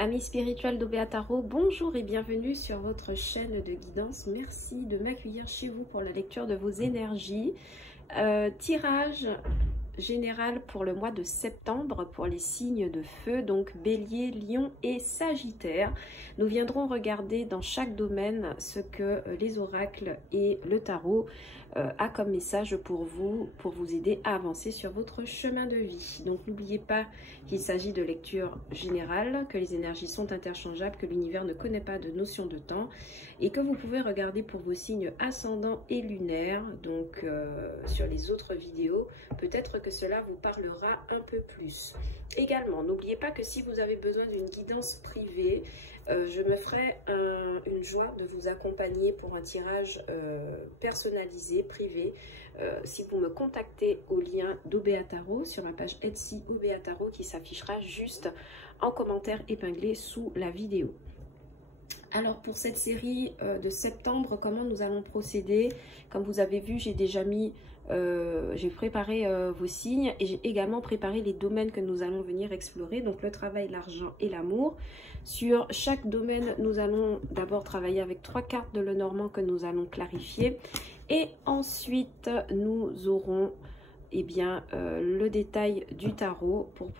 Amis spirituels d'Obéa Tarot, bonjour et bienvenue sur votre chaîne de guidance. Merci de m'accueillir chez vous pour la lecture de vos énergies. Tirage général pour le mois de septembre pour les signes de feu, donc Bélier, Lion et Sagittaire. Nous viendrons regarder dans chaque domaine ce que les oracles et le tarot a comme message pour vous aider à avancer sur votre chemin de vie. Donc n'oubliez pas qu'il s'agit de lecture générale, que les énergies sont interchangeables, que l'univers ne connaît pas de notion de temps et que vous pouvez regarder pour vos signes ascendants et lunaires. Donc sur les autres vidéos, peut-être que cela vous parlera un peu plus. Également, n'oubliez pas que si vous avez besoin d'une guidance privée, je me ferai une joie de vous accompagner pour un tirage personnalisé, privé. Si vous me contactez au lien d'Obéa Tarot sur ma page Etsy Obéa Tarot qui s'affichera juste en commentaire épinglé sous la vidéo. Alors pour cette série de septembre, comment nous allons procéder? Comme vous avez vu, j'ai déjà mis, j'ai préparé vos signes et j'ai également préparé les domaines que nous allons venir explorer. Donc le travail, l'argent et l'amour. Sur chaque domaine, nous allons d'abord travailler avec 3 cartes de Lenormand que nous allons clarifier. Et ensuite, nous aurons le détail du tarot pour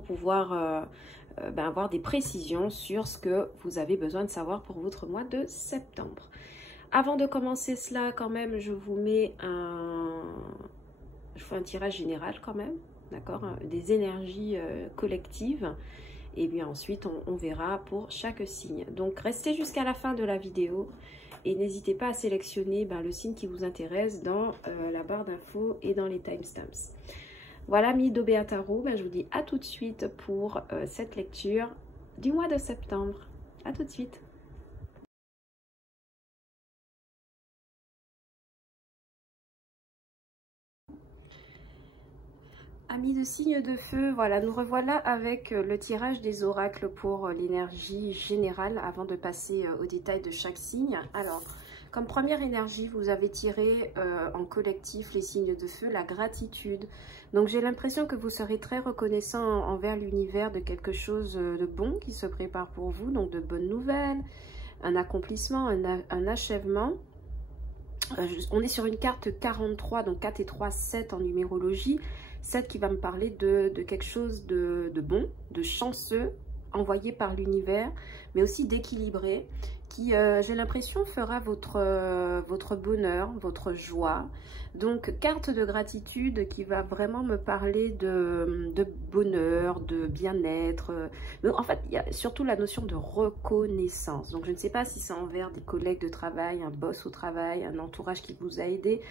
pouvoir avoir des précisions sur ce que vous avez besoin de savoir pour votre mois de septembre. Avant de commencer cela, quand même, je vous fais un tirage général quand même, d'accord, des énergies collectives. Et bien ensuite, on verra pour chaque signe. Donc, restez jusqu'à la fin de la vidéo et n'hésitez pas à sélectionner le signe qui vous intéresse dans la barre d'infos et dans les timestamps. Voilà, amis d'Obéa Tarot, je vous dis à tout de suite pour cette lecture du mois de septembre. À tout de suite. Amis de signes de feu, voilà, nous revoilà avec le tirage des oracles pour l'énergie générale avant de passer au détail de chaque signe. Alors, comme première énergie, vous avez tiré en collectif les signes de feu, la gratitude. Donc j'ai l'impression que vous serez très reconnaissant envers l'univers de quelque chose de bon qui se prépare pour vous, donc de bonnes nouvelles, un accomplissement, un achèvement. On est sur une carte 43, donc 4 et 3, 7 en numérologie. 7 qui va me parler de quelque chose de bon, de chanceux, envoyé par l'univers, mais aussi d'équilibré, qui, j'ai l'impression, fera votre bonheur, votre joie. Donc, carte de gratitude qui va vraiment me parler de bonheur, de bien-être. Mais en fait, il y a surtout la notion de reconnaissance. Donc, je ne sais pas si c'est envers des collègues de travail, un boss au travail, un entourage qui vous a aidé.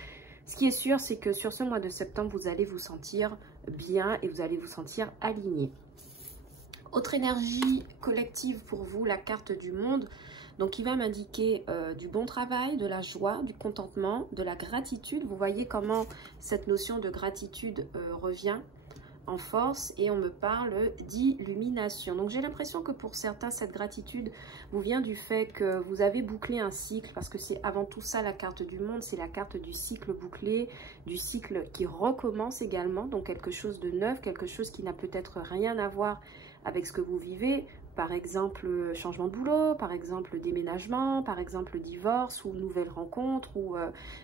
Ce qui est sûr, c'est que sur ce mois de septembre, vous allez vous sentir bien et vous allez vous sentir aligné. Autre énergie collective pour vous, la carte du monde. Donc, qui va m'indiquer du bon travail, de la joie, du contentement, de la gratitude. Vous voyez comment cette notion de gratitude revient en force et on me parle d'illumination. Donc, j'ai l'impression que pour certains, cette gratitude vous vient du fait que vous avez bouclé un cycle parce que c'est avant tout ça la carte du monde, c'est la carte du cycle bouclé, du cycle qui recommence également. Donc, quelque chose de neuf, quelque chose qui n'a peut-être rien à voir avec ce que vous vivez. Par exemple, changement de boulot, par exemple, déménagement, par exemple, divorce ou nouvelle rencontre ou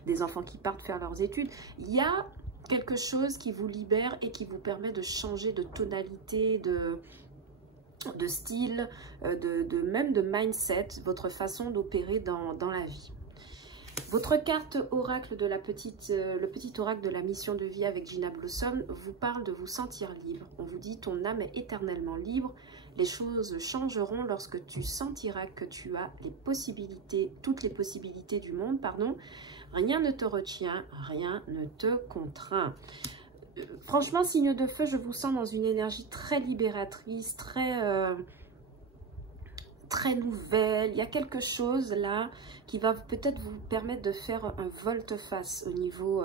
des enfants qui partent faire leurs études. Il y a quelque chose qui vous libère et qui vous permet de changer de tonalité, de style, même de mindset, votre façon d'opérer dans la vie. Votre carte oracle de le petit oracle de la mission de vie avec Gina Blossom vous parle de vous sentir libre. On vous dit ton âme est éternellement libre. Les choses changeront lorsque tu sentiras que tu as les possibilités, toutes les possibilités du monde, pardon. Rien ne te retient, rien ne te contraint. Franchement, signe de feu, je vous sens dans une énergie très libératrice, très nouvelle. Il y a quelque chose là qui va peut-être vous permettre de faire un volte-face au niveau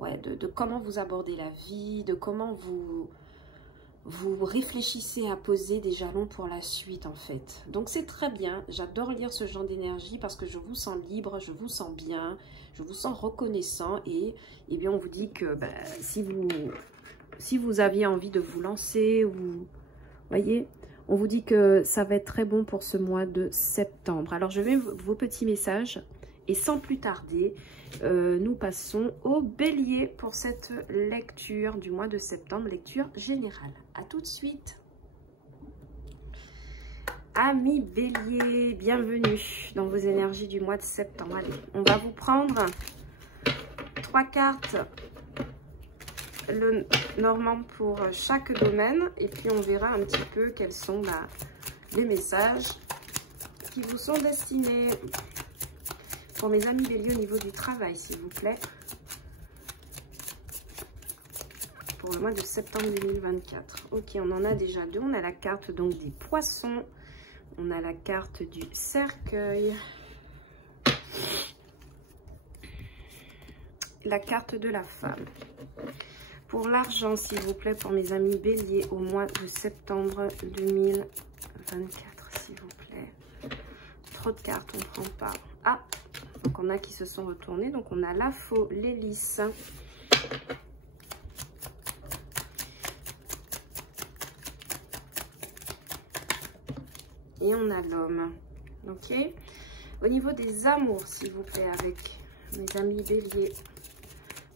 de comment vous abordez la vie, de comment vous réfléchissez à poser des jalons pour la suite en fait. Donc c'est très bien, j'adore lire ce genre d'énergie parce que je vous sens libre, je vous sens bien, je vous sens reconnaissant et bien on vous dit que si vous aviez envie de vous lancer ou Voyez, on vous dit que ça va être très bon pour ce mois de septembre. Alors, je vais vos petits messages et sans plus tarder, nous passons au bélier pour cette lecture du mois de septembre, lecture générale. À tout de suite. Amis bélier, bienvenue dans vos énergies du mois de septembre. Allez, on va vous prendre 3 cartes, le normand pour chaque domaine, et puis on verra un petit peu quels sont les messages qui vous sont destinés. Pour mes amis bélier au niveau du travail, s'il vous plaît. Pour le mois de septembre 2024. Ok, on en a déjà 2. On a la carte donc des poissons. On a la carte du cercueil. La carte de la femme. Pour l'argent, s'il vous plaît, pour mes amis bélier au mois de septembre 2024, s'il vous plaît. Trop de cartes, on ne prend pas. Ah, donc on a qui se sont retournés. Donc on a la faux, l'hélice. Et on a l'homme. Ok. Au niveau des amours, s'il vous plaît, avec mes amis bélier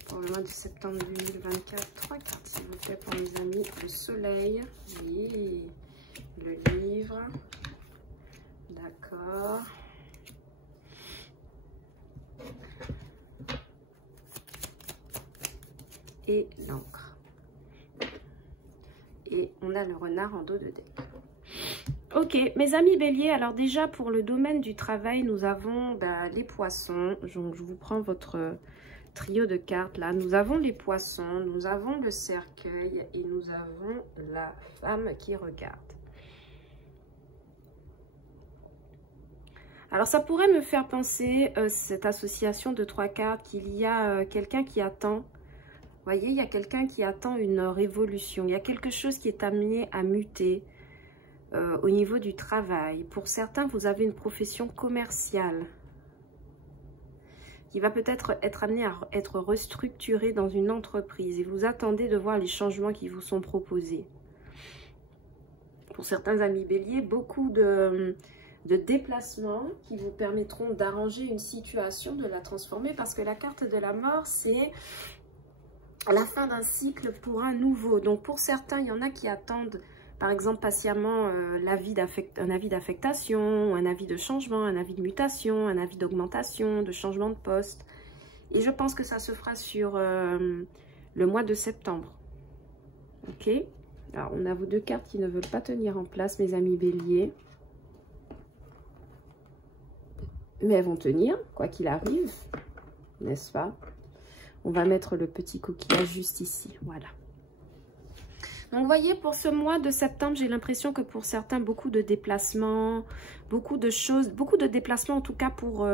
pour le mois de septembre 2024. 3 cartes, s'il vous plaît, pour mes amis. Le soleil. Oui. Le livre. D'accord. Et l'encre. Et on a le renard en dos de deck. Ok, mes amis béliers, alors déjà pour le domaine du travail, nous avons les poissons. Donc je vous prends votre trio de cartes là. Nous avons les poissons, nous avons le cercueil et nous avons la femme qui regarde. Alors ça pourrait me faire penser, cette association de 3 cartes, qu'il y a quelqu'un qui attend. Vous voyez, il y a quelqu'un qui attend une révolution. Il y a quelque chose qui est amené à muter. Au niveau du travail. Pour certains, vous avez une profession commerciale qui va peut-être être amenée à être restructurée dans une entreprise et vous attendez de voir les changements qui vous sont proposés. Pour certains amis béliers, beaucoup de déplacements qui vous permettront d'arranger une situation, de la transformer, parce que la carte de la mort, c'est la fin d'un cycle pour un nouveau. Donc pour certains, il y en a qui attendent par exemple patiemment un avis d'affectation, un avis de changement, un avis de mutation, un avis d'augmentation, de changement de poste. Et je pense que ça se fera sur le mois de septembre. Ok. Alors on a vos 2 cartes qui ne veulent pas tenir en place, mes amis béliers. Mais elles vont tenir, quoi qu'il arrive, n'est-ce pas? On va mettre le petit coquillage juste ici, voilà. Donc, vous voyez, pour ce mois de septembre, j'ai l'impression que pour certains, beaucoup de déplacements, beaucoup de choses, beaucoup de déplacements en tout cas pour,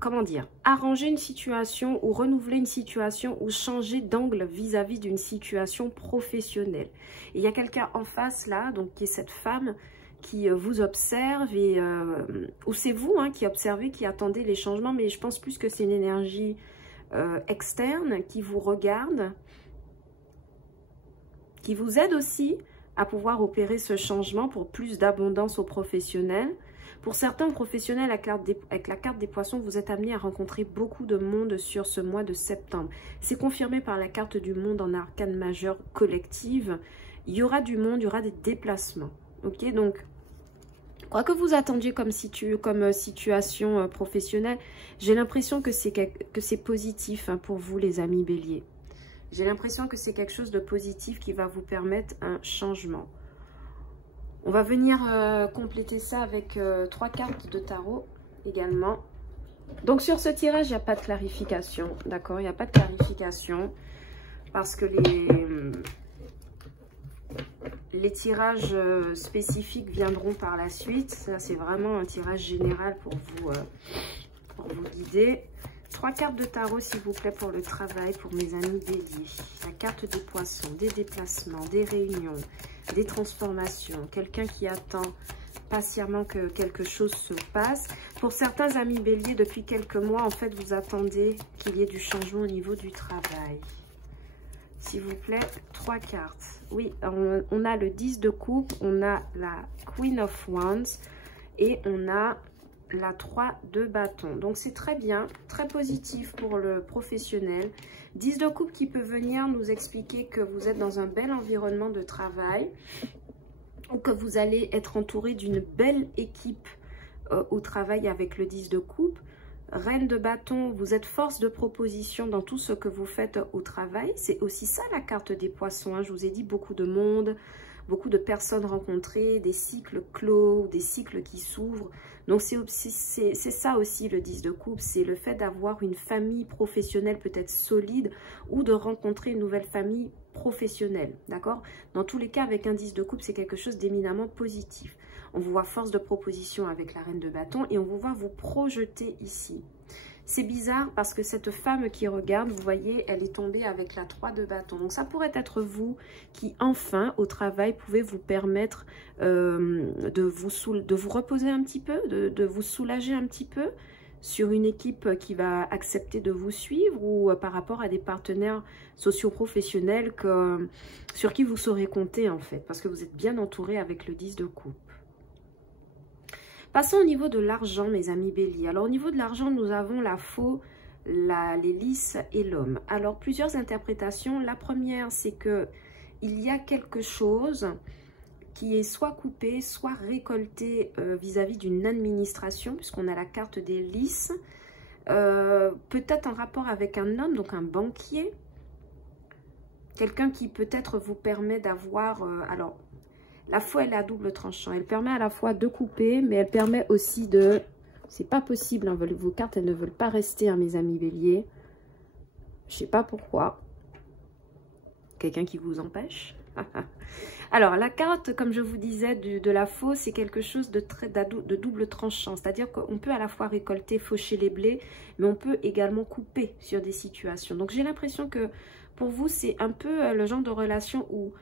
comment dire, arranger une situation ou renouveler une situation ou changer d'angle vis-à-vis d'une situation professionnelle. Et il y a quelqu'un en face là, donc qui est cette femme qui vous observe et ou c'est vous qui observez, qui attendez les changements, mais je pense plus que c'est une énergie externe qui vous regarde, qui vous aide aussi à pouvoir opérer ce changement pour plus d'abondance aux professionnels. Pour certains professionnels, avec la carte des poissons, vous êtes amené à rencontrer beaucoup de monde sur ce mois de septembre. C'est confirmé par la carte du monde en arcane majeure collective. Il y aura du monde, il y aura des déplacements. Ok, donc, quoi que vous attendiez comme situation professionnelle, j'ai l'impression que c'est positif pour vous, les amis béliers. J'ai l'impression que c'est quelque chose de positif qui va vous permettre un changement. On va venir compléter ça avec 3 cartes de tarot également. Donc sur ce tirage, il n'y a pas de clarification, d'accord? Il n'y a pas de clarification parce que les tirages spécifiques viendront par la suite. Ça, c'est vraiment un tirage général pour vous guider. 3 cartes de tarot, s'il vous plaît, pour le travail, pour mes amis béliers. La carte des poissons, des déplacements, des réunions, des transformations. Quelqu'un qui attend patiemment que quelque chose se passe. Pour certains amis béliers, depuis quelques mois, en fait, vous attendez qu'il y ait du changement au niveau du travail. s'il vous plaît, 3 cartes. Oui, on a le 10 de coupe, on a la Queen of Wands et on a la 3 de bâton. Donc c'est très bien, très positif pour le professionnel. 10 de coupe qui peut venir nous expliquer que vous êtes dans un bel environnement de travail ou que vous allez être entouré d'une belle équipe au travail avec le 10 de coupe. Reine de bâton, vous êtes force de proposition dans tout ce que vous faites au travail. C'est aussi ça la carte des poissons, hein. Je vous ai dit beaucoup de monde, beaucoup de personnes rencontrées, des cycles clos, des cycles qui s'ouvrent. Donc c'est ça aussi le 10 de coupe, c'est le fait d'avoir une famille professionnelle peut-être solide ou de rencontrer une nouvelle famille professionnelle, d'accord? Dans tous les cas, avec un 10 de coupe, c'est quelque chose d'éminemment positif. On vous voit force de proposition avec la reine de bâton et on vous voit vous projeter ici. C'est bizarre parce que cette femme qui regarde, vous voyez, elle est tombée avec la 3 de bâton. Donc ça pourrait être vous qui enfin au travail pouvez vous permettre de vous reposer un petit peu, de vous soulager un petit peu sur une équipe qui va accepter de vous suivre ou par rapport à des partenaires socio-professionnels sur qui vous saurez compter en fait. Parce que vous êtes bien entouré avec le 10 de coupe. Passons au niveau de l'argent, mes amis béliers. Alors, au niveau de l'argent, nous avons la faux, l'hélice et l'homme. Alors, plusieurs interprétations. La première, c'est que il y a quelque chose qui est soit coupé, soit récolté vis-à-vis d'une administration, puisqu'on a la carte des lys. Peut-être en rapport avec un homme, donc un banquier. Quelqu'un qui peut-être vous permet d'avoir... alors, la faux, elle est à double tranchant. Elle permet à la fois de couper, mais elle permet aussi de... C'est pas possible, hein, vos cartes, elles ne veulent pas rester, hein, mes amis béliers. Je sais pas pourquoi. Quelqu'un qui vous empêche. Alors, la carte, comme je vous disais, de la faux, c'est quelque chose de double tranchant. C'est-à-dire qu'on peut à la fois récolter, faucher les blés, mais on peut également couper sur des situations. Donc, j'ai l'impression que pour vous, c'est un peu le genre de relation où...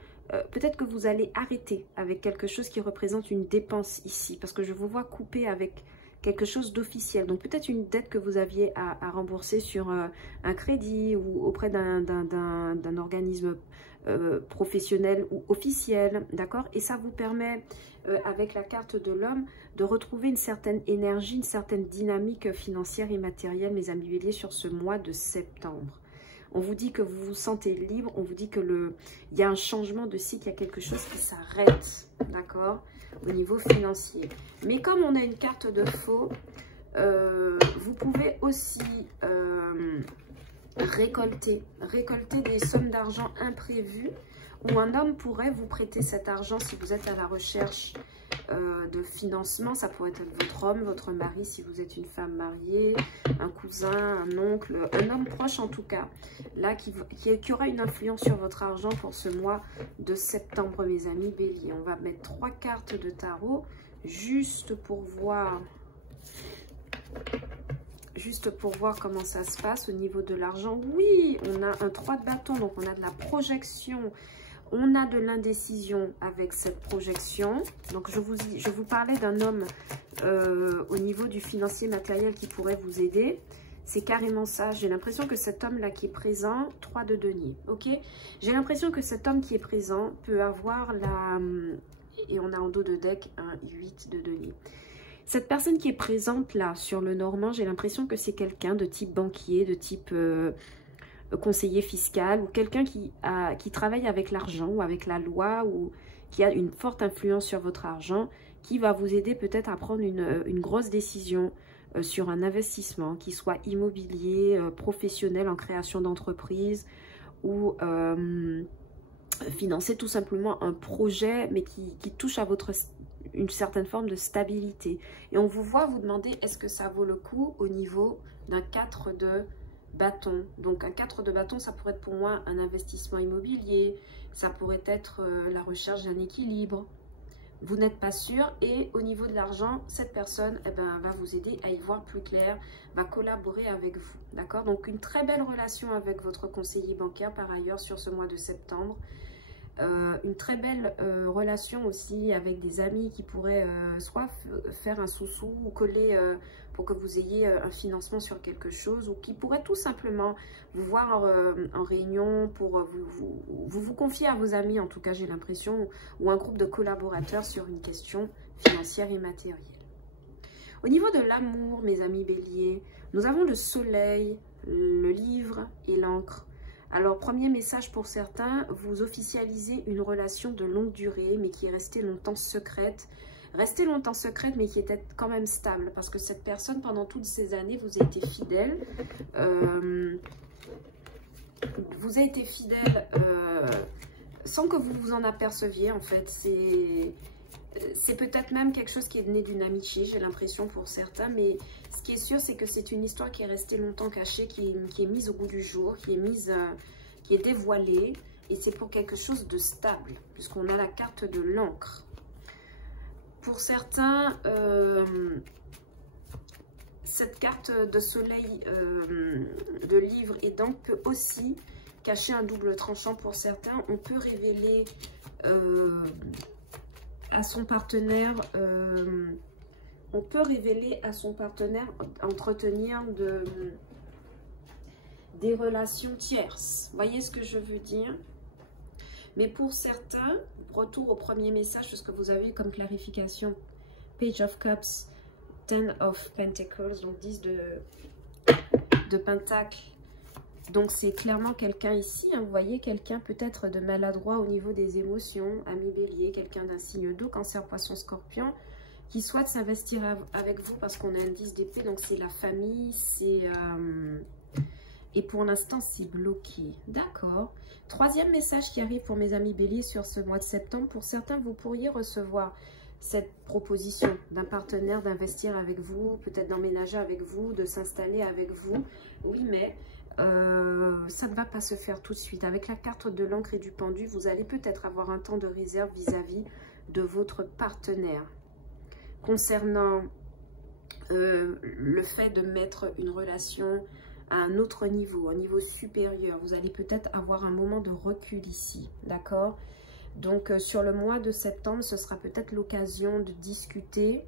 peut-être que vous allez arrêter avec quelque chose qui représente une dépense ici. Parce que je vous vois couper avec quelque chose d'officiel. Donc peut-être une dette que vous aviez à rembourser sur un crédit ou auprès d'un organisme professionnel ou officiel. D'accord? Et ça vous permet, avec la carte de l'homme, de retrouver une certaine énergie, une certaine dynamique financière et matérielle, mes amis béliers, sur ce mois de septembre. On vous dit que vous vous sentez libre, on vous dit que il y a un changement de cycle, il y a quelque chose qui s'arrête, d'accord, au niveau financier. Mais comme on a une carte de faux, vous pouvez aussi récolter des sommes d'argent imprévues, ou un homme pourrait vous prêter cet argent si vous êtes à la recherche de financement. Ça pourrait être votre homme, votre mari si vous êtes une femme mariée, un cousin, un oncle, un homme proche en tout cas, là qui aura une influence sur votre argent pour ce mois de septembre, mes amis béliers. On va mettre 3 cartes de tarot juste pour voir comment ça se passe au niveau de l'argent. Oui, on a un 3 de bâton, donc on a de la projection. On a de l'indécision avec cette projection. Donc, je vous parlais d'un homme au niveau du financier matériel qui pourrait vous aider. C'est carrément ça. J'ai l'impression que cet homme-là qui est présent, 3 de denier, ok? J'ai l'impression que cet homme qui est présent peut avoir la... Et on a en dos de deck un 8 de denier. Cette personne qui est présente là, sur le normand, j'ai l'impression que c'est quelqu'un de type banquier, de type... conseiller fiscal ou quelqu'un qui travaille avec l'argent ou avec la loi ou qui a une forte influence sur votre argent, qui va vous aider peut-être à prendre une grosse décision sur un investissement, qui soit immobilier, professionnel en création d'entreprise ou financer tout simplement un projet mais qui touche à une certaine forme de stabilité. Et on vous voit vous demander est-ce que ça vaut le coup au niveau d'un 4 de bâton. Donc un 4 de bâton, ça pourrait être pour moi un investissement immobilier, ça pourrait être la recherche d'un équilibre. Vous n'êtes pas sûr et au niveau de l'argent, cette personne va vous aider à y voir plus clair, va collaborer avec vous. D'accord? Donc une très belle relation avec votre conseiller bancaire par ailleurs sur ce mois de septembre. une très belle relation aussi avec des amis qui pourraient soit faire un sous-sous ou coller pour que vous ayez un financement sur quelque chose, ou qui pourraient tout simplement vous voir en réunion pour vous confier à vos amis, en tout cas j'ai l'impression, ou un groupe de collaborateurs sur une question financière et matérielle. Au niveau de l'amour, mes amis béliers, nous avons le soleil, le livre et l'encre. Alors, premier message pour certains, vous officialisez une relation de longue durée, mais qui est restée longtemps secrète. Restée longtemps secrète, mais qui était quand même stable, parce que cette personne, pendant toutes ces années, vous a été fidèle. Vous a été fidèle sans que vous vous en aperceviez, en fait. C'est peut-être même quelque chose qui est né d'une amitié, j'ai l'impression pour certains, mais ce qui est sûr, c'est que c'est une histoire qui est restée longtemps cachée, qui est mise au goût du jour, qui est dévoilée, et c'est pour quelque chose de stable, puisqu'on a la carte de l'encre. Pour certains, cette carte de soleil, de livre et d'encre peut aussi cacher un double tranchant pour certains. On peut révéler à son partenaire, entretenir des relations tierces. Voyez ce que je veux dire? Mais pour certains, retour au premier message, ce que vous avez comme clarification, Page of Cups, 10 of Pentacles, donc 10 de Pentacles. Donc c'est clairement quelqu'un ici, hein, vous voyez, quelqu'un peut-être de maladroit au niveau des émotions, ami bélier, quelqu'un d'un signe d'eau, cancer, poisson, scorpion, qui souhaite s'investir avec vous parce qu'on a un 10 d'épée, donc c'est la famille, c'est... et pour l'instant, c'est bloqué. D'accord. Troisième message qui arrive pour mes amis béliers sur ce mois de septembre. Pour certains, vous pourriez recevoir cette proposition d'un partenaire d'investir avec vous, peut-être d'emménager avec vous, de s'installer avec vous. Oui, mais... ça ne va pas se faire tout de suite. Avec la carte de l'encre et du pendu, vous allez peut-être avoir un temps de réserve vis-à-vis de votre partenaire. Concernant le fait de mettre une relation à un autre niveau, un niveau supérieur, vous allez peut-être avoir un moment de recul ici, d'accord? Donc sur le mois de septembre, ce sera peut-être l'occasion de discuter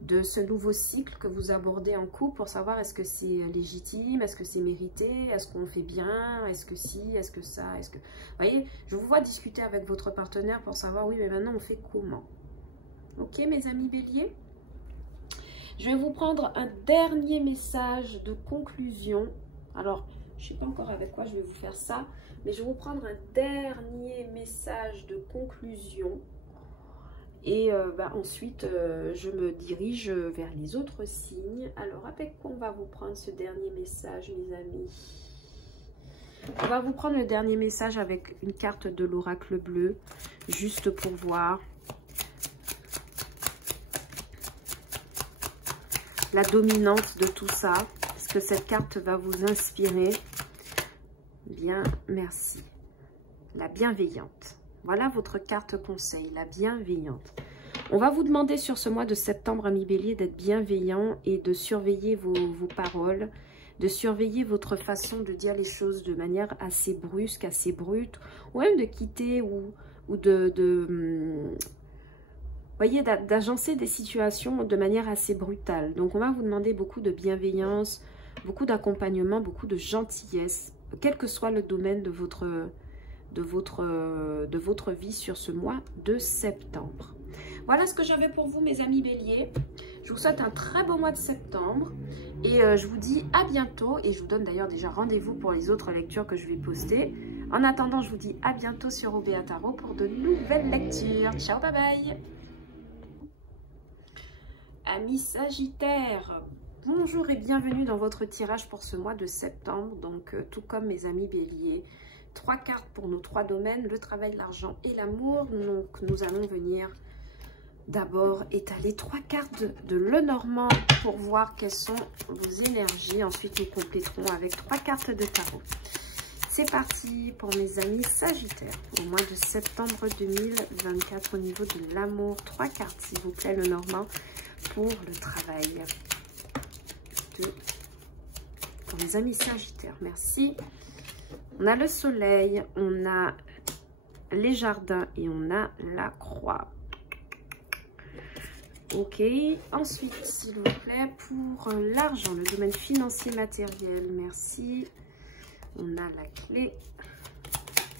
de ce nouveau cycle que vous abordez en couple pour savoir est-ce que c'est légitime, est-ce que c'est mérité, est-ce qu'on fait bien, est-ce que si, est-ce que ça, est-ce que... Vous voyez, je vous vois discuter avec votre partenaire pour savoir, oui, mais maintenant on fait comment? Ok, mes amis béliers? Je vais vous prendre un dernier message de conclusion. Alors, je ne sais pas encore avec quoi je vais vous faire ça, mais je vais vous prendre un dernier message de conclusion. Et ensuite, je me dirige vers les autres signes. Alors, avec quoi on va vous prendre ce dernier message, mes amis? On va vous prendre le dernier message avec une carte de l'oracle bleu, juste pour voir la dominante de tout ça. Est-ce que cette carte va vous inspirer? Bien, merci. La bienveillante. Voilà votre carte conseil, la bienveillante. On va vous demander sur ce mois de septembre, amis bélier, d'être bienveillant et de surveiller vos paroles, de surveiller votre façon de dire les choses de manière assez brusque, assez brute, ou même de quitter ou voyez, d'agencer des situations de manière assez brutale. Donc on va vous demander beaucoup de bienveillance, beaucoup d'accompagnement, beaucoup de gentillesse, quel que soit le domaine de votre vie sur ce mois de septembre. Voilà ce que j'avais pour vous, mes amis béliers. Je vous souhaite un très beau mois de septembre et je vous dis à bientôt, et je vous donne d'ailleurs déjà rendez-vous pour les autres lectures que je vais poster. En attendant, je vous dis à bientôt sur OBA Tarot pour de nouvelles lectures. Ciao, bye bye. Amis Sagittaires, bonjour et bienvenue dans votre tirage pour ce mois de septembre. Donc tout comme mes amis béliers, 3 cartes pour nos 3 domaines, le travail, l'argent et l'amour. Donc nous allons venir d'abord étaler 3 cartes de Lenormand pour voir quelles sont vos énergies. Ensuite nous compléterons avec 3 cartes de tarot. C'est parti pour mes amis Sagittaires au mois de septembre 2024 au niveau de l'amour. 3 cartes s'il vous plaît, Lenormand, pour le travail. Pour mes amis Sagittaires, merci. On a le soleil, on a les jardins et on a la croix. Ok, ensuite, s'il vous plaît, pour l'argent, le domaine financier matériel, merci. On a la clé,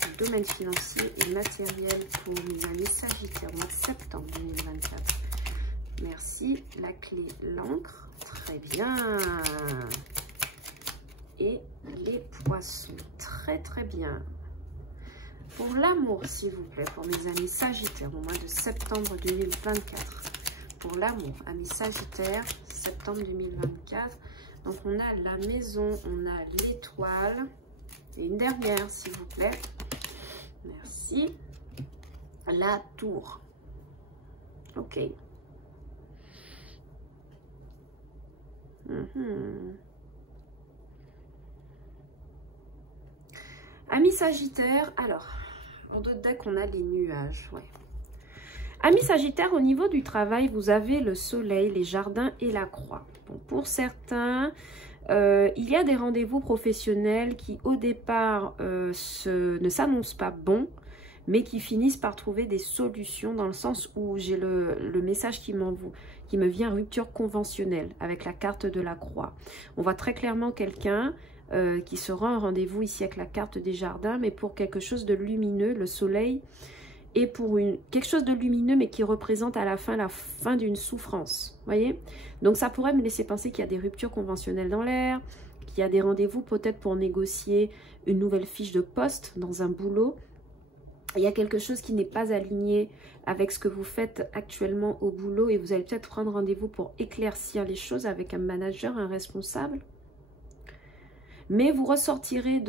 le domaine financier et matériel pour mes amis Sagittaires au mois de septembre 2024. Merci, la clé, l'encre, très bien. Et les poissons, très très bien. Pour l'amour, s'il vous plaît, pour mes amis Sagittaires au mois de septembre 2024. Pour l'amour, amis Sagittaires, septembre 2024. Donc, on a la maison, on a l'étoile. Et une dernière, s'il vous plaît. Merci. La tour. Ok. Amis Sagittaires, alors, en d'autres decks, on a les nuages, ouais. Amis Sagittaires, au niveau du travail, vous avez le soleil, les jardins et la croix. Bon, pour certains, il y a des rendez-vous professionnels qui, au départ, ne s'annoncent pas bons, mais qui finissent par trouver des solutions dans le sens où j'ai le message qui me vient rupture conventionnelle avec la carte de la croix. On voit très clairement quelqu'un qui se rend un rendez-vous ici avec la carte des jardins, mais pour quelque chose de lumineux, le soleil, et pour quelque chose de lumineux, mais qui représente à la fin d'une souffrance. Voyez? Donc ça pourrait me laisser penser qu'il y a des ruptures conventionnelles dans l'air, qu'il y a des rendez-vous peut-être pour négocier une nouvelle fiche de poste dans un boulot. Il y a quelque chose qui n'est pas aligné avec ce que vous faites actuellement au boulot et vous allez peut-être prendre rendez-vous pour éclaircir les choses avec un manager, un responsable. Mais vous ressortirez,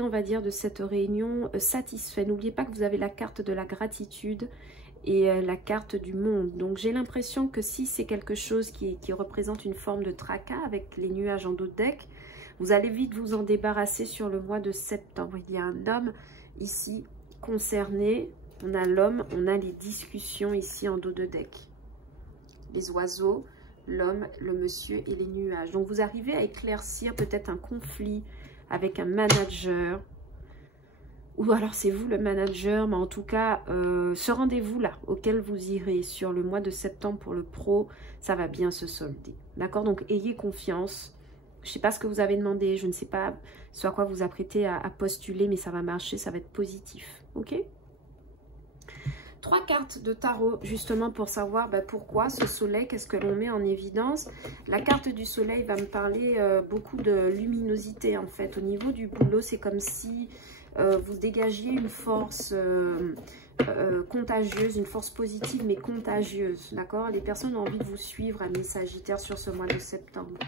on va dire, de cette réunion satisfait. N'oubliez pas que vous avez la carte de la gratitude et la carte du monde. Donc, j'ai l'impression que si c'est quelque chose qui représente une forme de tracas avec les nuages en dos de deck, vous allez vite vous en débarrasser sur le mois de septembre. Il y a un homme ici concerné. On a l'homme, on a les discussions ici en dos de deck. Les oiseaux, l'homme, le monsieur et les nuages. Donc, vous arrivez à éclaircir peut-être un conflit avec un manager, ou alors c'est vous le manager, mais en tout cas, ce rendez-vous-là auquel vous irez sur le mois de septembre pour le pro, ça va bien se solder. D'accord? Donc, ayez confiance. Je ne sais pas ce que vous avez demandé, je ne sais pas ce à quoi vous apprêtez à postuler, mais ça va marcher, ça va être positif. Ok? 3 cartes de tarot, justement, pour savoir pourquoi ce soleil, qu'est-ce que l'on met en évidence. La carte du soleil va me parler beaucoup de luminosité, en fait. Au niveau du boulot, c'est comme si vous dégagiez une force contagieuse, une force positive, mais contagieuse, d'accord? Les personnes ont envie de vous suivre, amis Sagittaires, sur ce mois de septembre.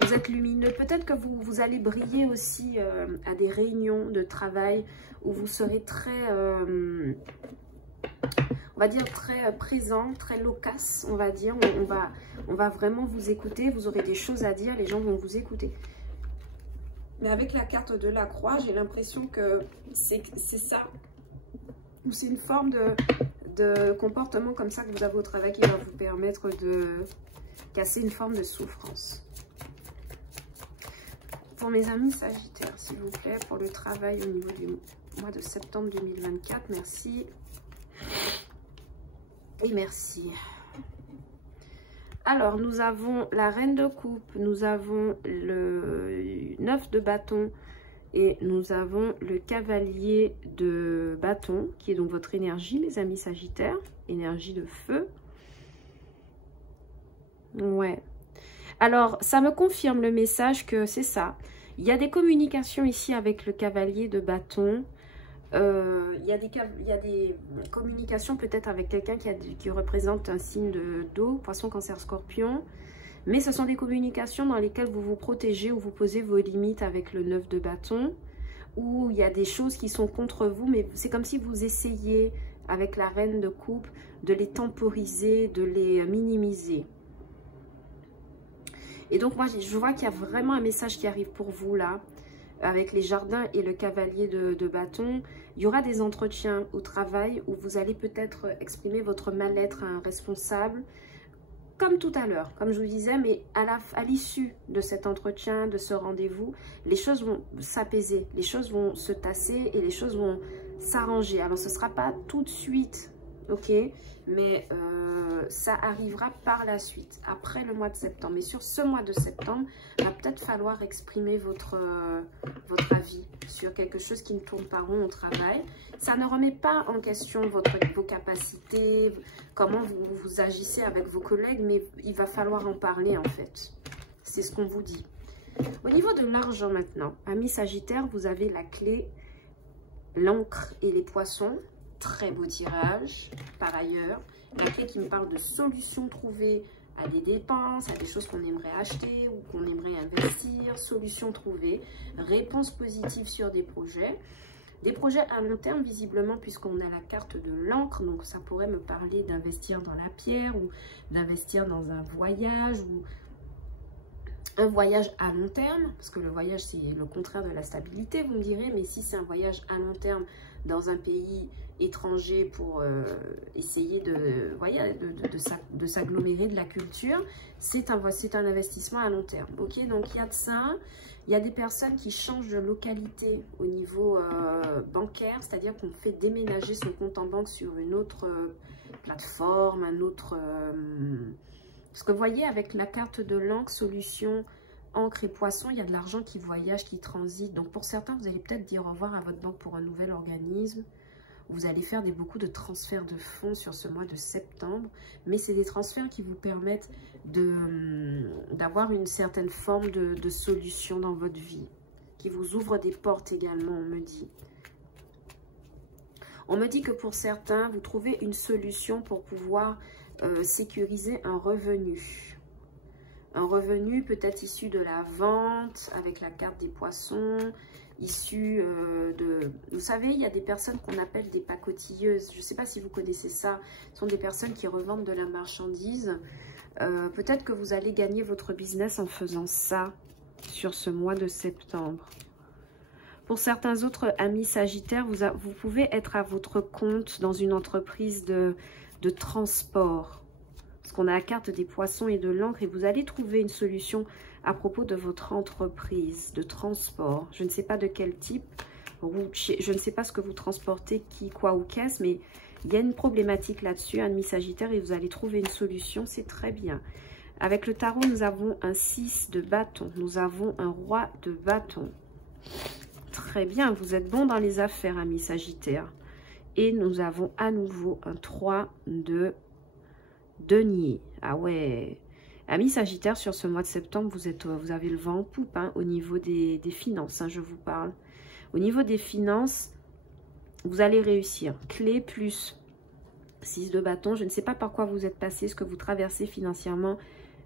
Vous êtes lumineux. Peut-être que vous allez briller aussi à des réunions de travail où vous serez très, on va dire, très présent, très loquace, on va dire. On va vraiment vous écouter. Vous aurez des choses à dire. Les gens vont vous écouter. Mais avec la carte de la croix, j'ai l'impression que c'est ça. Ou c'est une forme de comportement comme ça que vous avez au travail qui va vous permettre de casser une forme de souffrance. Pour mes amis Sagittaires, s'il vous plaît, pour le travail au niveau du mois de septembre 2024, merci. Et merci. Alors, nous avons la reine de coupe, nous avons le 9 de bâton et nous avons le cavalier de bâton, qui est donc votre énergie, mes amis Sagittaires, énergie de feu. Ouais. Alors, ça me confirme le message que c'est ça. Il y a des communications ici avec le cavalier de bâton. Il y a des communications peut-être avec quelqu'un qui représente un signe d'eau, poisson, cancer, scorpion. Mais ce sont des communications dans lesquelles vous vous protégez ou vous posez vos limites avec le 9 de bâton. Où il y a des choses qui sont contre vous, mais c'est comme si vous essayiez avec la reine de coupe de les temporiser, de les minimiser. Et donc, moi, je vois qu'il y a vraiment un message qui arrive pour vous, là, avec les jardins et le cavalier de bâton. Il y aura des entretiens au travail où vous allez peut-être exprimer votre mal-être à un responsable. comme tout à l'heure, comme je vous disais, mais à l'issue de cet entretien, de ce rendez-vous, les choses vont s'apaiser, les choses vont se tasser et les choses vont s'arranger. Alors, ce ne sera pas tout de suite, ok, mais ça arrivera par la suite, après le mois de septembre. Mais sur ce mois de septembre, il va peut-être falloir exprimer votre avis sur quelque chose qui ne tourne pas rond au travail. Ça ne remet pas en question vos capacités, comment vous agissez avec vos collègues, mais il va falloir en parler en fait. C'est ce qu'on vous dit. Au niveau de l'argent maintenant, amis Sagittaire, vous avez la clé, l'encre et les poissons. Très beau tirage, par ailleurs. La clé qui me parle de solutions trouvées à des dépenses, à des choses qu'on aimerait acheter ou qu'on aimerait investir. Solutions trouvées, réponses positives sur des projets. Des projets à long terme, visiblement, puisqu'on a la carte de l'encre. Donc, ça pourrait me parler d'investir dans la pierre ou d'investir dans un voyage ou un voyage à long terme. Parce que le voyage, c'est le contraire de la stabilité, vous me direz. Mais si c'est un voyage à long terme dans un pays étranger pour essayer de s'agglomérer de la culture, c'est un investissement à long terme. Ok, donc il y a de ça. Il y a des personnes qui changent de localité au niveau bancaire, c'est-à-dire qu'on fait déménager son compte en banque sur une autre plateforme, un autre... Parce que vous voyez, avec la carte de l'encre, solution, encre et poisson, il y a de l'argent qui voyage, qui transite. Donc pour certains, vous allez peut-être dire au revoir à votre banque pour un nouvel organisme. Vous allez faire beaucoup de transferts de fonds sur ce mois de septembre. Mais c'est des transferts qui vous permettent d'avoir une certaine forme de solution dans votre vie. Qui vous ouvrent des portes également, on me dit. On me dit que pour certains, vous trouvez une solution pour pouvoir sécuriser un revenu. Un revenu peut-être issu de la vente avec la carte des poissons, issu de... Vous savez, il y a des personnes qu'on appelle des pacotilleuses. Je ne sais pas si vous connaissez ça. Ce sont des personnes qui revendent de la marchandise. Peut-être que vous allez gagner votre business en faisant ça sur ce mois de septembre. Pour certains autres amis Sagittaires, vous pouvez être à votre compte dans une entreprise de transport. Parce qu'on a la carte des poissons et de l'encre et vous allez trouver une solution à propos de votre entreprise de transport. Je ne sais pas de quel type, je ne sais pas ce que vous transportez, qui, quoi ou qu'est-ce, mais il y a une problématique là-dessus, amis Sagittaire, et vous allez trouver une solution, c'est très bien. Avec le tarot, nous avons un 6 de bâton, nous avons un roi de bâton. Très bien, vous êtes bon dans les affaires, amis Sagittaire. Et nous avons à nouveau un 3 de denier. Ah ouais. Amis Sagittaire, sur ce mois de septembre, vous avez le vent en poupe hein, au niveau des finances, hein, je vous parle. Au niveau des finances, vous allez réussir. Clé plus 6 de bâton. Je ne sais pas par quoi vous êtes passé, ce que vous traversez financièrement,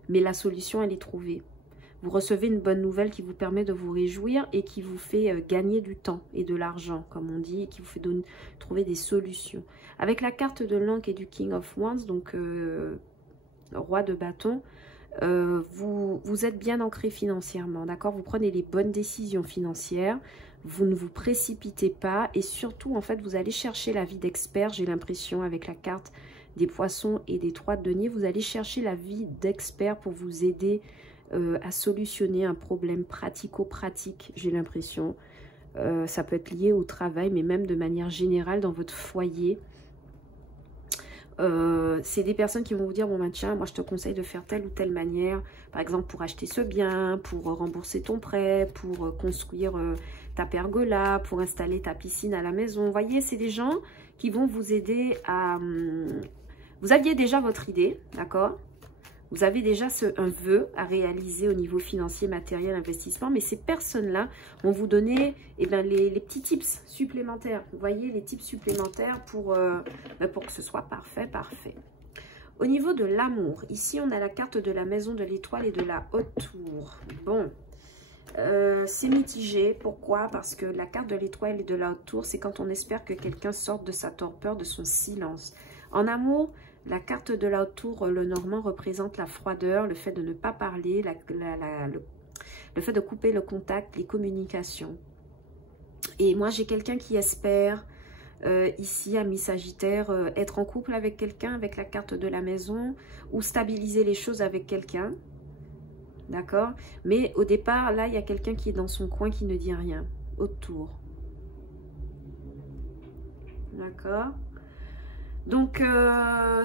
mais la solution, elle est trouvée. Vous recevez une bonne nouvelle qui vous permet de vous réjouir et qui vous fait gagner du temps et de l'argent, comme on dit, et qui vous fait trouver des solutions. Avec la carte de l'encre et du King of Wands, donc roi de bâton, vous êtes bien ancré financièrement, d'accord? Vous prenez les bonnes décisions financières, vous ne vous précipitez pas et surtout, en fait, vous allez chercher l'avis d'expert, j'ai l'impression, avec la carte des poissons et des 3 de denier, vous allez chercher l'avis d'expert pour vous aider à solutionner un problème pratico-pratique, j'ai l'impression. Ça peut être lié au travail, mais même de manière générale dans votre foyer. C'est des personnes qui vont vous dire, bon ben tiens, moi je te conseille de faire telle ou telle manière, par exemple pour acheter ce bien, pour rembourser ton prêt, pour construire ta pergola, pour installer ta piscine à la maison. Vous voyez, c'est des gens qui vont vous aider à... Vous aviez déjà votre idée, d'accord? Vous avez déjà un vœu à réaliser au niveau financier, matériel, investissement. Mais ces personnes-là vont vous donner les petits tips supplémentaires. Vous voyez, les tips supplémentaires pour que ce soit parfait, parfait. Au niveau de l'amour, ici, on a la carte de la maison de l'étoile et de la haute tour. Bon, c'est mitigé. Pourquoi? Parce que la carte de l'étoile et de la haute tour, c'est quand on espère que quelqu'un sorte de sa torpeur, de son silence. En amour... La carte de la haute tour, le normand, représente la froideur, le fait de ne pas parler, le fait de couper le contact, les communications. Et moi, j'ai quelqu'un qui espère ici, amis Sagittaire, être en couple avec quelqu'un, avec la carte de la maison, ou stabiliser les choses avec quelqu'un. D'accord? Mais au départ, là, il y a quelqu'un qui est dans son coin, qui ne dit rien autour. D'accord? Donc,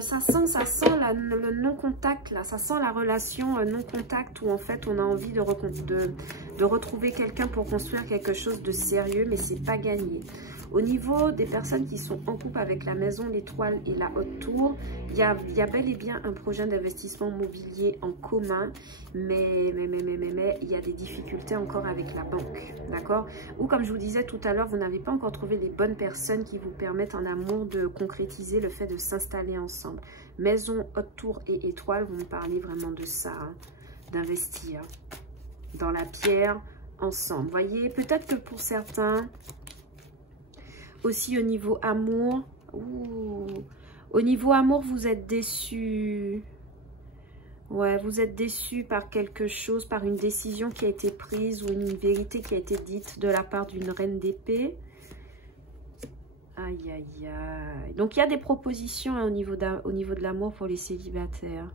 ça sent le non-contact, là. Ça sent la relation non-contact où, en fait, on a envie de retrouver quelqu'un pour construire quelque chose de sérieux, mais c'est pas gagné. Au niveau des personnes qui sont en couple avec la maison, l'étoile et la haute tour, il y a bel et bien un projet d'investissement mobilier en commun, mais il y a des difficultés encore avec la banque, d'accord? Ou comme je vous disais tout à l'heure, vous n'avez pas encore trouvé les bonnes personnes qui vous permettent en amour de concrétiser le fait de s'installer ensemble. Maison, haute tour et étoile, vous me parlez vraiment de ça, hein, d'investir dans la pierre ensemble. Vous voyez, peut-être que pour certains... Aussi au niveau amour, au niveau amour, vous êtes déçus. Ouais, vous êtes déçus par quelque chose, par une décision qui a été prise ou une vérité qui a été dite de la part d'une reine d'épée. Aïe, aïe, aïe. Donc, il y a des propositions hein, au niveau de l'amour pour les célibataires.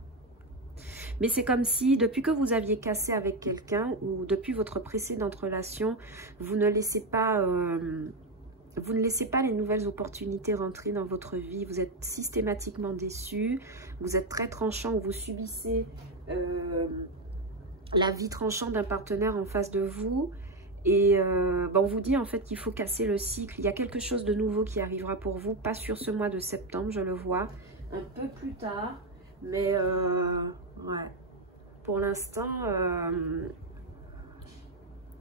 Mais c'est comme si, depuis que vous aviez cassé avec quelqu'un ou depuis votre précédente relation, vous ne laissez pas... Vous ne laissez pas les nouvelles opportunités rentrer dans votre vie. Vous êtes systématiquement déçu. Vous êtes très tranchant ou vous subissez la vie tranchante d'un partenaire en face de vous. Et on vous dit en fait qu'il faut casser le cycle. Il y a quelque chose de nouveau qui arrivera pour vous. Pas sur ce mois de septembre, je le vois. Un peu plus tard. Mais ouais. Pour l'instant...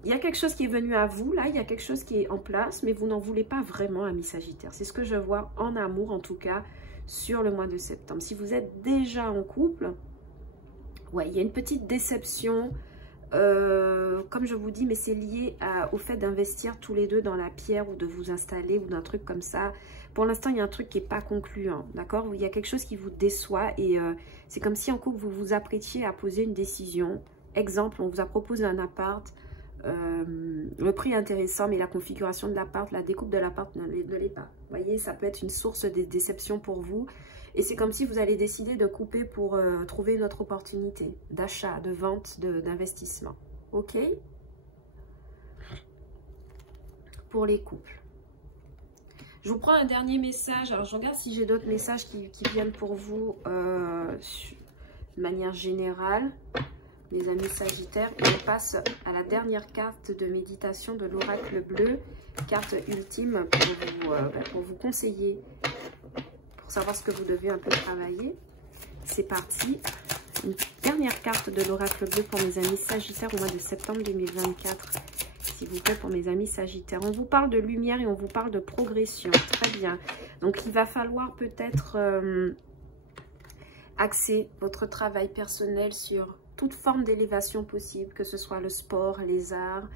il y a quelque chose qui est venu à vous, là, il y a quelque chose qui est en place, mais vous n'en voulez pas vraiment, amis Sagittaire. C'est ce que je vois en amour, en tout cas, sur le mois de septembre. Si vous êtes déjà en couple, ouais, il y a une petite déception, comme je vous dis, mais c'est lié au fait d'investir tous les deux dans la pierre ou de vous installer ou d'un truc comme ça. Pour l'instant, il y a un truc qui n'est pas concluant, d'accord? Il y a quelque chose qui vous déçoit et c'est comme si en couple, vous vous apprêtiez à poser une décision. Exemple, on vous a proposé un appart, le prix est intéressant, mais la configuration de l'appart, la découpe de l'appart ne l'est pas. Vous voyez, ça peut être une source de déception pour vous. Et c'est comme si vous allez décider de couper pour trouver une autre opportunité d'achat, de vente, d'investissement. Ok? Pour les couples. Je vous prends un dernier message. Alors, je regarde si j'ai d'autres messages qui viennent pour vous de manière générale. Les amis Sagittaires, et on passe à la dernière carte de méditation de l'oracle bleu, carte ultime pour vous conseiller, pour savoir ce que vous devez un peu travailler. C'est parti. Une dernière carte de l'oracle bleu pour mes amis Sagittaires au mois de septembre 2024. S'il vous plaît, pour mes amis Sagittaires. On vous parle de lumière et on vous parle de progression. Très bien. Donc, il va falloir peut-être axer votre travail personnel sur toute forme d'élévation possible, que ce soit le sport, les arts,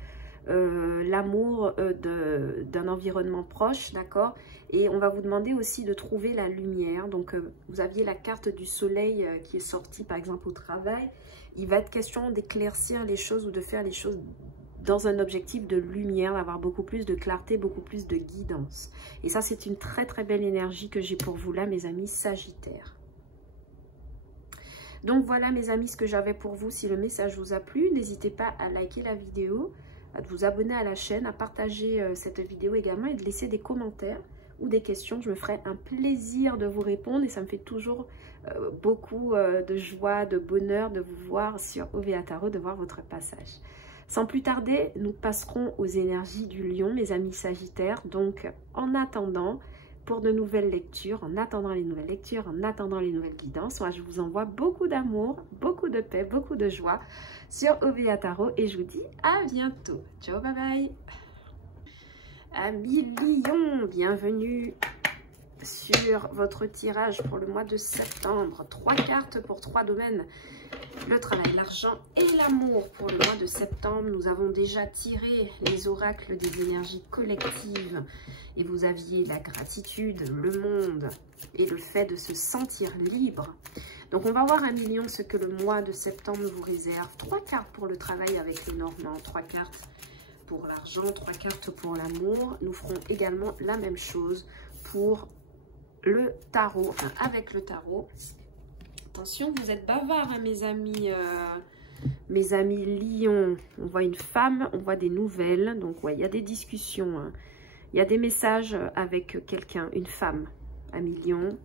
l'amour d'un environnement proche, d'accord? Et on va vous demander aussi de trouver la lumière. Donc, vous aviez la carte du soleil qui est sortie, par exemple, au travail. Il va être question d'éclaircir les choses ou de faire les choses dans un objectif de lumière, d'avoir beaucoup plus de clarté, beaucoup plus de guidance. Et ça, c'est une très, très belle énergie que j'ai pour vous là, mes amis Sagittaires. Donc voilà mes amis ce que j'avais pour vous. Si le message vous a plu, n'hésitez pas à liker la vidéo, à vous abonner à la chaîne, à partager cette vidéo également et de laisser des commentaires ou des questions. Je me ferai un plaisir de vous répondre et ça me fait toujours beaucoup de joie, de bonheur de vous voir sur OVA Tarot, de voir votre passage. Sans plus tarder, nous passerons aux énergies du lion, mes amis Sagittaires. Donc en attendant... pour de nouvelles lectures, en attendant les nouvelles lectures, en attendant les nouvelles guidances. Moi, je vous envoie beaucoup d'amour, beaucoup de paix, beaucoup de joie sur OVA Tarot et je vous dis à bientôt. Ciao, bye bye. Amis Lion, bienvenue sur votre tirage pour le mois de septembre. 3 cartes pour 3 domaines. Le travail, l'argent et l'amour pour le mois de septembre. Nous avons déjà tiré les oracles des énergies collectives. Et vous aviez la gratitude, le monde et le fait de se sentir libre. Donc on va voir un million ce que le mois de septembre vous réserve. 3 cartes pour le travail avec le Normand, 3 cartes pour l'argent, 3 cartes pour l'amour. Nous ferons également la même chose pour le tarot, enfin avec le tarot. Attention, vous êtes bavards, hein, mes amis lions. On voit une femme, on voit des nouvelles. Donc, ouais, il y a des discussions. Hein. Il y a des messages avec quelqu'un, une femme, amis lions.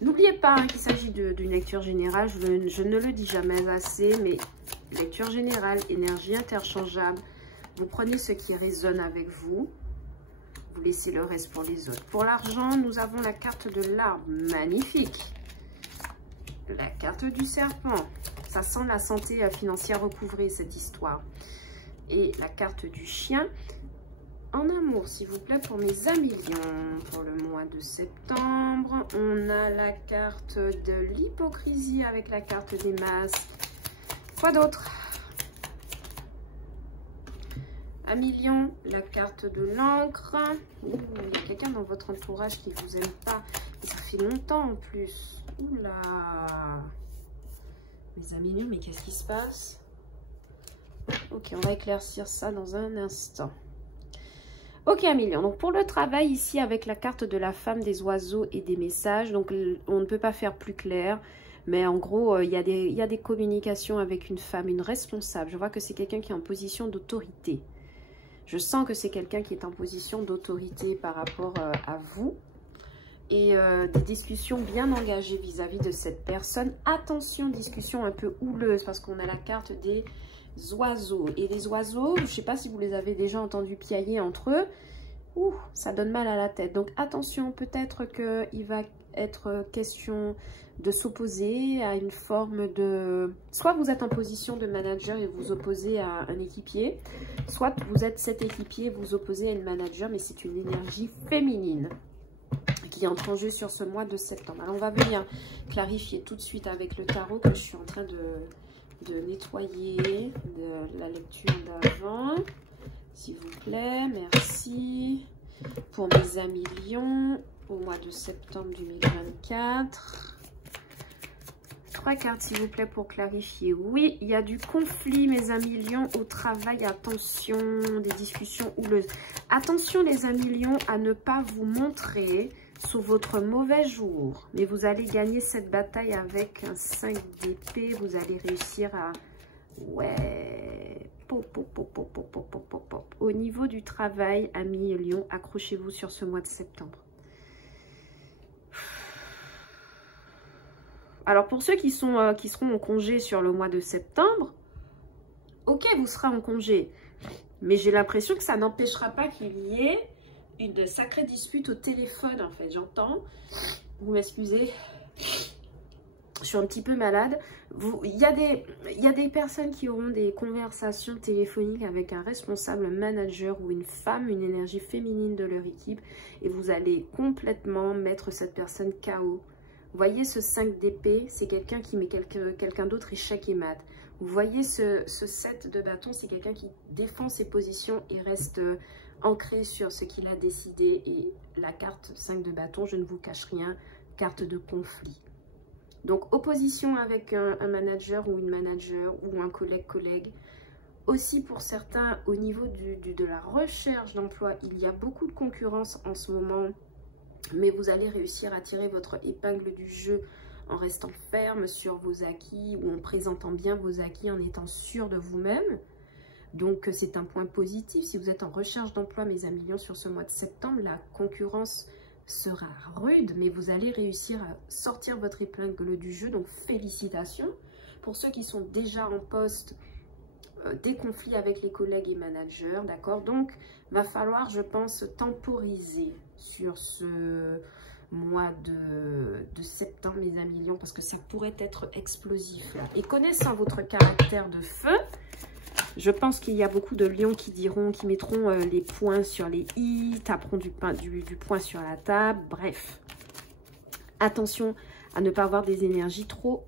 N'oubliez pas hein, qu'il s'agit d'une lecture générale. Je ne le dis jamais assez, mais lecture générale, énergie interchangeable. Vous prenez ce qui résonne avec vous. Vous laissez le reste pour les autres. Pour l'argent, nous avons la carte de l'arbre. Magnifique. La carte du serpent. Ça sent la santé financière recouvrée, cette histoire. Et la carte du chien. En amour, s'il vous plaît, pour mes amis lions, pour le mois de septembre. On a la carte de l'hypocrisie avec la carte des masques. Quoi d'autre? Amis lions, la carte de l'encre. Il y a quelqu'un dans votre entourage qui ne vous aime pas. Et ça fait longtemps en plus. Oula. Mes amis lions, mais qu'est-ce qui se passe? Ok, on va éclaircir ça dans un instant. Ok, amis lions. Donc, pour le travail ici, avec la carte de la femme, des oiseaux et des messages. Donc, on ne peut pas faire plus clair. Mais en gros, il y a des communications avec une femme, une responsable. Je vois que c'est quelqu'un qui est en position d'autorité. Je sens que c'est quelqu'un qui est en position d'autorité par rapport à vous. Et des discussions bien engagées vis-à-vis de cette personne. Attention, discussion un peu houleuse parce qu'on a la carte des oiseaux. Et les oiseaux, je ne sais pas si vous les avez déjà entendus piailler entre eux. Ouh, ça donne mal à la tête. Donc attention, peut-être qu'il va être question de s'opposer à une forme de... Soit vous êtes en position de manager et vous opposez à un équipier, soit vous êtes cet équipier et vous opposez à une manager, mais c'est une énergie féminine qui entre en jeu sur ce mois de septembre. Alors on va venir clarifier tout de suite avec le tarot que je suis en train de nettoyer de la lecture d'avant. S'il vous plaît, merci. Pour mes amis lions, au mois de septembre 2024. 3 cartes, s'il vous plaît, pour clarifier. Oui, il y a du conflit, mes amis lions, au travail. Attention, des discussions houleuses. Attention, les amis lions, à ne pas vous montrer sous votre mauvais jour. Mais vous allez gagner cette bataille avec un 5 d'épée. Vous allez réussir à... Ouais... Au niveau du travail, amis lions, accrochez-vous sur ce mois de septembre. Alors, pour ceux qui seront en congé sur le mois de septembre, ok, vous serez en congé. Mais j'ai l'impression que ça n'empêchera pas qu'il y ait une sacrée dispute au téléphone, en fait. J'entends. Vous m'excusez. Je suis un petit peu malade. Il y a des personnes qui auront des conversations téléphoniques avec un responsable, un manager ou une femme, une énergie féminine de leur équipe. Et vous allez complètement mettre cette personne KO. Vous voyez ce 5 d'épée, c'est quelqu'un qui met quelqu'un d'autre échec et mat. Vous voyez ce 7 de bâton, c'est quelqu'un qui défend ses positions et reste ancré sur ce qu'il a décidé. Et la carte 5 de bâton, je ne vous cache rien, carte de conflit. Donc, opposition avec un manager ou une manager ou un collègue. Aussi, pour certains, au niveau de la recherche d'emploi, il y a beaucoup de concurrence en ce moment. Mais vous allez réussir à tirer votre épingle du jeu en restant ferme sur vos acquis ou en présentant bien vos acquis, en étant sûr de vous-même. Donc, c'est un point positif. Si vous êtes en recherche d'emploi, mes amis lions, sur ce mois de septembre, la concurrence sera rude, mais vous allez réussir à sortir votre épingle du jeu. Donc, félicitations. Pour ceux qui sont déjà en poste, des conflits avec les collègues et managers, d'accord? Donc, va falloir, je pense, temporiser sur ce mois de septembre, mes amis lions, parce que ça pourrait être explosif, là. Et connaissant votre caractère de feu, je pense qu'il y a beaucoup de lions qui mettront les points sur les i, taperont du poing sur la table, bref. Attention à ne pas avoir des énergies trop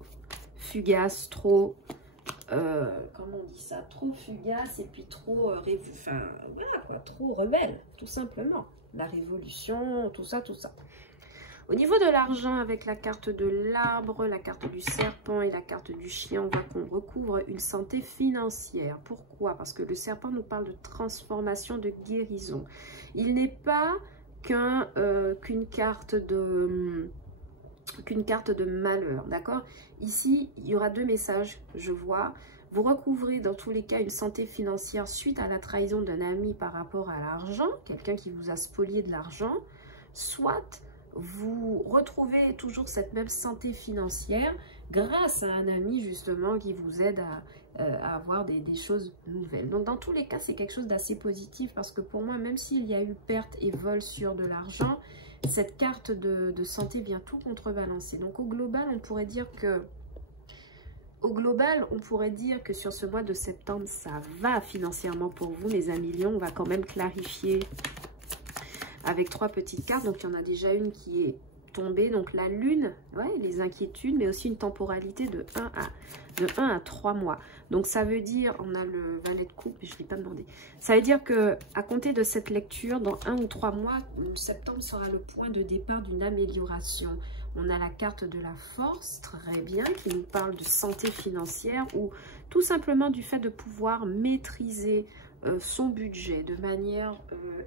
fugaces, trop... comment on dit ça, trop fugace et puis trop voilà quoi, trop rebelle, tout simplement. La révolution, tout ça. Au niveau de l'argent, avec la carte de l'arbre, la carte du serpent et la carte du chien, on voit qu'on recouvre une santé financière. Pourquoi? Parce que le serpent nous parle de transformation, de guérison. Il n'est pas qu'une carte de malheur, d'accord? Ici, il y aura deux messages, je vois. Vous recouvrez dans tous les cas une santé financière suite à la trahison d'un ami par rapport à l'argent, quelqu'un qui vous a spolié de l'argent, soit vous retrouvez toujours cette même santé financière grâce à un ami justement qui vous aide à avoir des choses nouvelles. Donc dans tous les cas, c'est quelque chose d'assez positif parce que pour moi, même s'il y a eu perte et vol sur de l'argent, cette carte de santé vient tout contrebalancer. Donc au global, on pourrait dire que sur ce mois de septembre, ça va financièrement pour vous, mes amis lions. On va quand même clarifier avec 3 petites cartes. Donc, il y en a déjà une qui est tombée. Donc, la lune, ouais, les inquiétudes, mais aussi une temporalité de 1 à 3 mois. Donc, ça veut dire, on a le valet de coupe, et je ne l'ai pas demandé. Ça veut dire que à compter de cette lecture, dans 1 ou 3 mois, septembre sera le point de départ d'une amélioration. On a la carte de la force, très bien, qui nous parle de santé financière ou tout simplement du fait de pouvoir maîtriser son budget de manière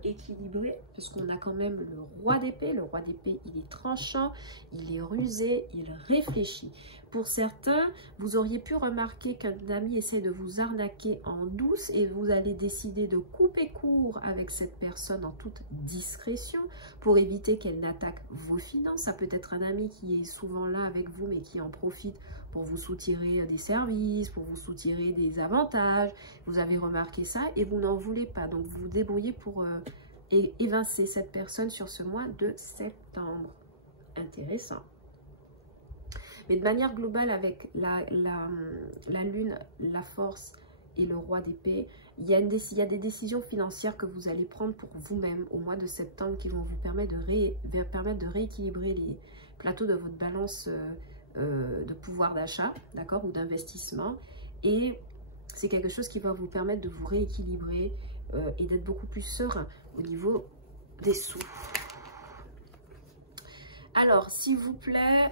équilibrée, puisqu'on a quand même le roi d'épée. Le roi d'épée, il est tranchant, il est rusé, il réfléchit. Pour certains, vous auriez pu remarquer qu'un ami essaie de vous arnaquer en douce et vous allez décider de couper court avec cette personne en toute discrétion pour éviter qu'elle n'attaque vos finances. Ça peut être un ami qui est souvent là avec vous mais qui en profite pour vous soutirer des services, pour vous soutirer des avantages. Vous avez remarqué ça et vous n'en voulez pas. Donc, vous vous débrouillez pour évincer cette personne sur ce mois de septembre. Intéressant. Mais de manière globale, avec la lune, la force et le roi d'épée, il y a des décisions financières que vous allez prendre pour vous-même au mois de septembre qui vont vous permettre de rééquilibrer les plateaux de votre balance de pouvoir d'achat, d'accord, ou d'investissement. Et c'est quelque chose qui va vous permettre de vous rééquilibrer et d'être beaucoup plus serein au niveau des sous. Alors, s'il vous plaît,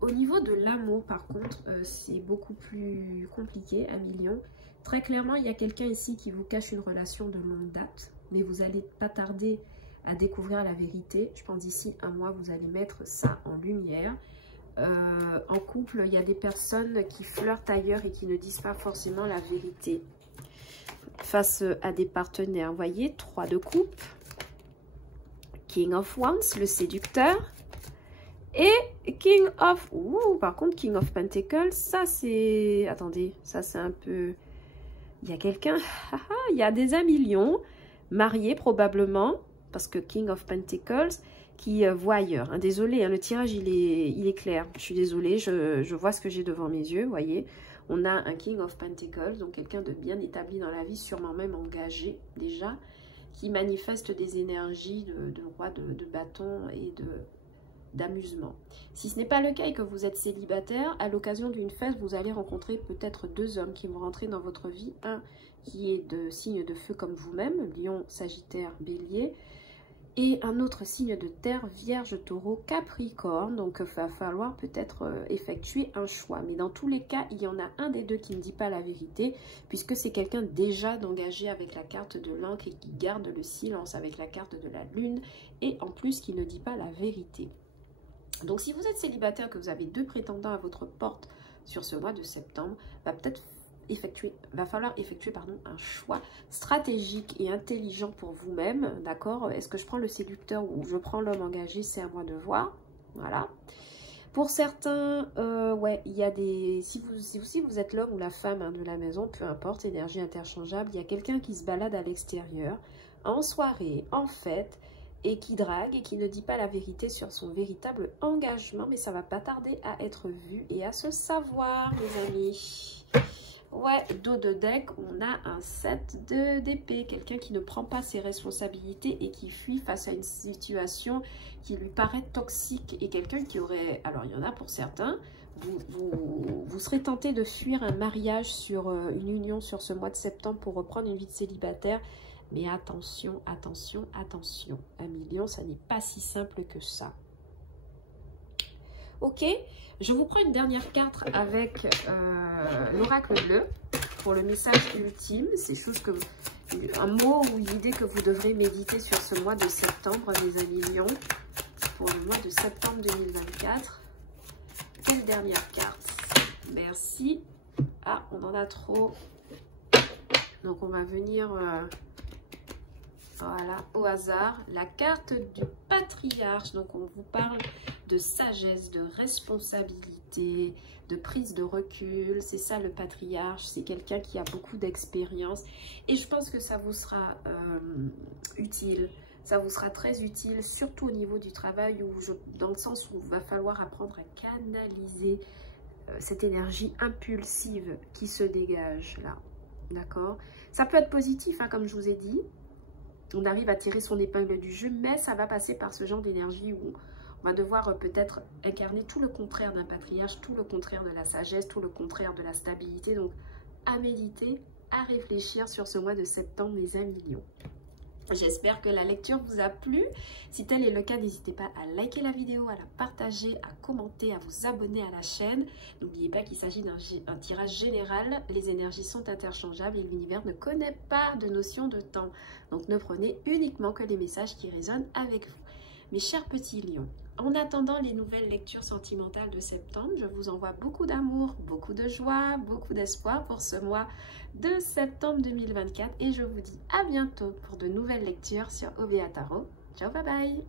au niveau de l'amour, par contre, c'est beaucoup plus compliqué, un million. Très clairement, il y a quelqu'un ici qui vous cache une relation de longue date, mais vous n'allez pas tarder à découvrir la vérité. Je pense d'ici un mois, vous allez mettre ça en lumière. En couple, il y a des personnes qui flirtent ailleurs et qui ne disent pas forcément la vérité face à des partenaires. Vous voyez, 3 de coupe, King of Wands, le séducteur, et King of... Ouh, par contre, King of Pentacles, ça c'est... Attendez, ça c'est un peu... Il y a quelqu'un... Il y a des amis lions, mariés probablement, parce que King of Pentacles, qui voit ailleurs. Hein. Désolée, hein, le tirage, il est clair. Je suis désolée, je vois ce que j'ai devant mes yeux, vous voyez. On a un King of Pentacles, donc quelqu'un de bien établi dans la vie, sûrement même engagé déjà, qui manifeste des énergies de roi de bâton et d'amusement. Si ce n'est pas le cas et que vous êtes célibataire, à l'occasion d'une fête, vous allez rencontrer peut-être 2 hommes qui vont rentrer dans votre vie. Un qui est de signe de feu comme vous-même, Lion, Sagittaire, Bélier, et un autre signe de terre, Vierge, Taureau, Capricorne. Donc, il va falloir peut-être effectuer un choix. Mais dans tous les cas, il y en a un des deux qui ne dit pas la vérité, puisque c'est quelqu'un déjà d'engagé avec la carte de l'encre et qui garde le silence avec la carte de la lune, et en plus qui ne dit pas la vérité. Donc, si vous êtes célibataire, que vous avez 2 prétendants à votre porte sur ce mois de septembre, va falloir effectuer un choix stratégique et intelligent pour vous-même, d'accord? Est-ce que je prends le séducteur ou je prends l'homme engagé? C'est à moi de voir, voilà. Pour certains, ouais, il y a des... Si vous êtes l'homme ou la femme hein, de la maison, peu importe, énergie interchangeable, il y a quelqu'un qui se balade à l'extérieur, en soirée, en fête, et qui drague et qui ne dit pas la vérité sur son véritable engagement, mais ça va pas tarder à être vu et à se savoir, mes amis. Ouais, dos de deck, on a un 7 d'épée, quelqu'un qui ne prend pas ses responsabilités et qui fuit face à une situation qui lui paraît toxique, et quelqu'un qui aurait, alors il y en a pour certains, vous serez tenté de fuir un mariage sur une union sur ce mois de septembre pour reprendre une vie de célibataire. Mais attention, attention, attention. Un million, ça n'est pas si simple que ça. Ok, je vous prends une dernière carte avec l'oracle bleu pour le message ultime. C'est un mot ou une idée que vous devrez méditer sur ce mois de septembre, mes amis lions. Pour le mois de septembre 2024. Quelle dernière carte? Merci. Ah, on en a trop. Donc, on va venir, voilà, au hasard. La carte du patriarche. Donc, on vous parle de sagesse, de responsabilité, de prise de recul. C'est ça, le patriarche. C'est quelqu'un qui a beaucoup d'expérience. Et je pense que ça vous sera utile. Ça vous sera très utile, surtout au niveau du travail, dans le sens où il va falloir apprendre à canaliser cette énergie impulsive qui se dégage là. D'accord? Ça peut être positif, hein, comme je vous ai dit. On arrive à tirer son épingle du jeu, mais ça va passer par ce genre d'énergie où on va devoir peut-être incarner tout le contraire d'un patriarche, tout le contraire de la sagesse, tout le contraire de la stabilité. Donc, à méditer, à réfléchir sur ce mois de septembre, mes amis lions. J'espère que la lecture vous a plu. Si tel est le cas, n'hésitez pas à liker la vidéo, à la partager, à commenter, à vous abonner à la chaîne. N'oubliez pas qu'il s'agit d'un tirage général. Les énergies sont interchangeables et l'univers ne connaît pas de notion de temps. Donc ne prenez uniquement que les messages qui résonnent avec vous. Mes chers petits lions, en attendant les nouvelles lectures sentimentales de septembre, je vous envoie beaucoup d'amour, beaucoup de joie, beaucoup d'espoir pour ce mois de septembre 2024 et je vous dis à bientôt pour de nouvelles lectures sur OVA Tarot. Ciao, bye bye!